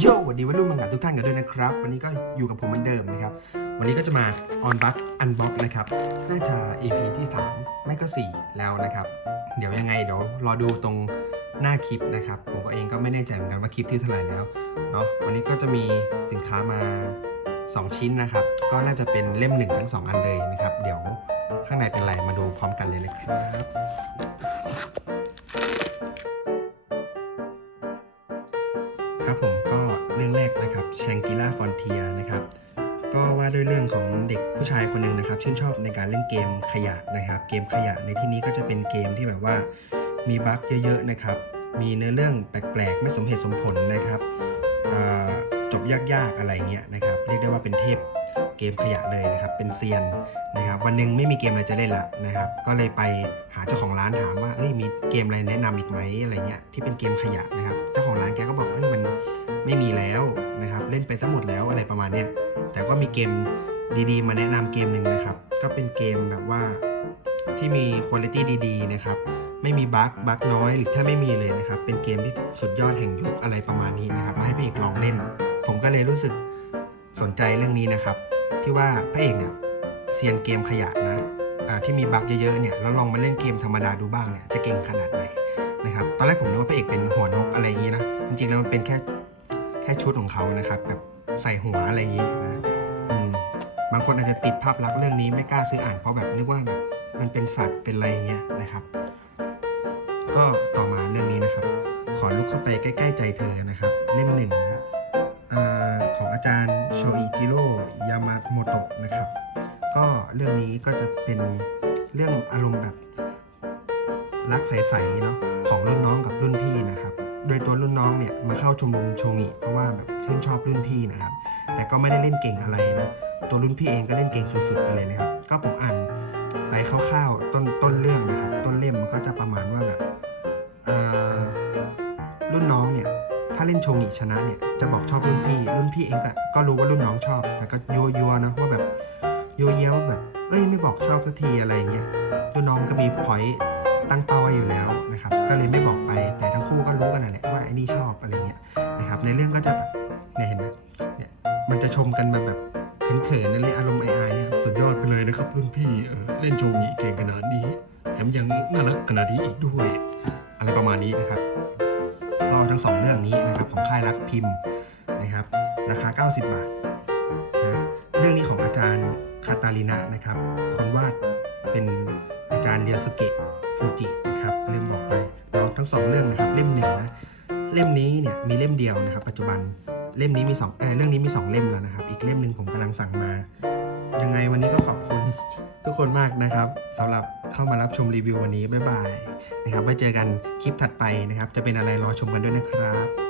โย่สวัสดีวัยรุ่นมังงะทุกท่านกันด้วยนะครับ วันนี้ก็อยู่กับผมเหมือนเดิมนะครับ วันนี้ก็จะมา on box unbox นะครับ น่าจะ EP ที่ 3 ไม่ก็ 4 แล้วนะครับ เดี๋ยวยังไงเดี๋ยวรอดูตรงหน้าคลิปนะครับ ผมก็เองก็ไม่แน่ใจเหมือนกันว่าคลิปที่เท่าไหร่แล้วเนาะวันนี้ก็จะมีสินค้ามา 2 ชิ้นนะครับ ก็น่าจะเป็นเล่มหนึ่งทั้ง 2 อันเลยนะครับ เดี๋ยวข้างในเป็นอะไรมาดูพร้อมกันเลยนะครับ แชงกิล่าฟอนเทียนะครับก็ว่าด้วยเรื่องของเด็กผู้ชายคนหนึ่งนะครับ ชื่นชอบในการเล่นเกมขยะนะครับ เกมขยะในที่นี้ก็จะเป็นเกมที่แบบว่ามีบั๊กเยอะๆนะครับ มีเนื้อเรื่องแปลกๆ ไม่สมเหตุสมผลนะครับจบยากๆอะไรเงี้ยนะครับ เรียกได้ว่าเป็นเทพเกมขยะเลยนะครับ เป็นเซียนนะครับ วันหนึ่งไม่มีเกมอะไรจะเล่นละนะครับ ก็เลยไปหาเจ้าของร้านถามว่าเอ้ยมีเกมอะไรแนะนำอีกไหมอะไรเงี้ยที่เป็นเกมขยะนะครับ เจ้าของร้านแกก็บอกเอ้ยมัน ไม่มีแล้วนะครับ เล่นไปซะหมดแล้วอะไรประมาณเนี้ยแต่ก็มีเกมดีๆ มาแนะนำเกมหนึ่งนะครับ ก็เป็นเกมแบบว่าที่มีคุณภาพดีๆนะครับ ไม่มีบั๊กบั๊กน้อยหรือถ้าไม่มีเลยนะครับ เป็นเกมที่สุดยอดแห่งยุคอะไรประมาณนี้นะครับ มาให้พระเอกลองเล่น ผมก็เลยรู้สึกสนใจเรื่องนี้นะครับ ที่ว่าพระเอกเนี่ยเซียนเกมขยะนะที่มีบั๊กเยอะๆเนี่ยแล้วลองมาเล่นเกมธรรมดาดูบ้างเนี่ยจะเก่งขนาดไหนนะครับ ตอนแรกผมนึกว่าพระเอกเป็นหัวนกอะไรอย่างนี้นะ จริงๆแล้วมันเป็นแค่ แค่ชุดของเขานะครับ แบบใส่หัวอะไรอย่างนี้นะอืมบางคนอาจจะติดภาพลักษณ์เรื่องนี้ไม่กล้าซื้ออ่านเพราะแบบนึกว่าแบบมันเป็นสัตว์เป็นอะไรอย่างเงี้ยนะครับ ก็ต่อมาเรื่องนี้นะครับ ขอลุกเข้าไปใกล้ ๆ ใจเธอนะครับ เล่มหนึ่งนะอของอาจารย์โชอิจิโร่ยามาโมโตะนะครับ ก็เรื่องนี้ก็จะเป็นเรื่องอารมณ์แบบรักใสๆเนาะของรุ่นน้องกับ เข้าชมรมโชงิเพราะว่าแบบชื่นชอบรุ่นพี่นะครับ แต่ก็ไม่ได้เล่นเก่งอะไรนะ ตัวรุ่นพี่เองก็เล่นเก่งสุดๆไปเลยนะครับ ก็ผมอ่านไปคร่าวๆต้นต้นเรื่องนะครับ ต้นเล่มมันก็จะประมาณว่าแบบรุ่นน้องเนี่ยถ้าเล่นโชงิชนะเนี่ยจะบอกชอบรุ่นพี่ รุ่นพี่เองก็ก็รู้ว่ารุ่นน้องชอบ แต่ก็โยโย่นะว่าแบบโยเยว่าแบบ เอ้ยไม่บอกชอบสักทีอะไรเงี้ยรุ่นน้องก็มีพอยต์ตั้งเป้าไว้อยู่แล้วนะครับ ก็เลยไม่บอกไป แต่ทั้งคู่ก็รู้ นี่ชอบอะไรเงี้ยนะครับในเรื่องก็จะแบบเนี่ยเห็นไหมเนี่ยมันจะชมกันมาแบบเขินๆนั่นเลยอารมณ์ไอายเนี่ยสุดยอดไปเลยนะครับรุ่นพี่เออเล่นโชงิเก่งขนาดนี้แถมยังน่ารักขนาดนี้อีกด้วย อะไรประมาณนี้นะครับก็ทั้งสองเรื่องนี้นะครับของค่ายรักพิมพ์นะครับ ราคา 90 บาทนะเรื่องนี้ของอาจารย์คาตาลินะนะครับ คนวาดเป็นอาจารย์เรียสเกะฟูจินะครับลืมบอกไปเนาะทั้งสองเรื่องนะครับเล่มหนึ่งนะ เล่มนี้เนี่ยมีเล่มเดียวนะครับ ปัจจุบันเล่มนี้มีสองเรื่องนี้มีสองเล่มแล้วนะครับ อีกเล่มหนึ่งผมกำลังสั่งมา ยังไงวันนี้ก็ขอบคุณทุกคนมากนะครับสำหรับเข้ามารับชมรีวิววันนี้บ๊ายบายนะครับไว้เจอกันคลิปถัดไปนะครับ จะเป็นอะไรรอชมกันด้วยนะครับ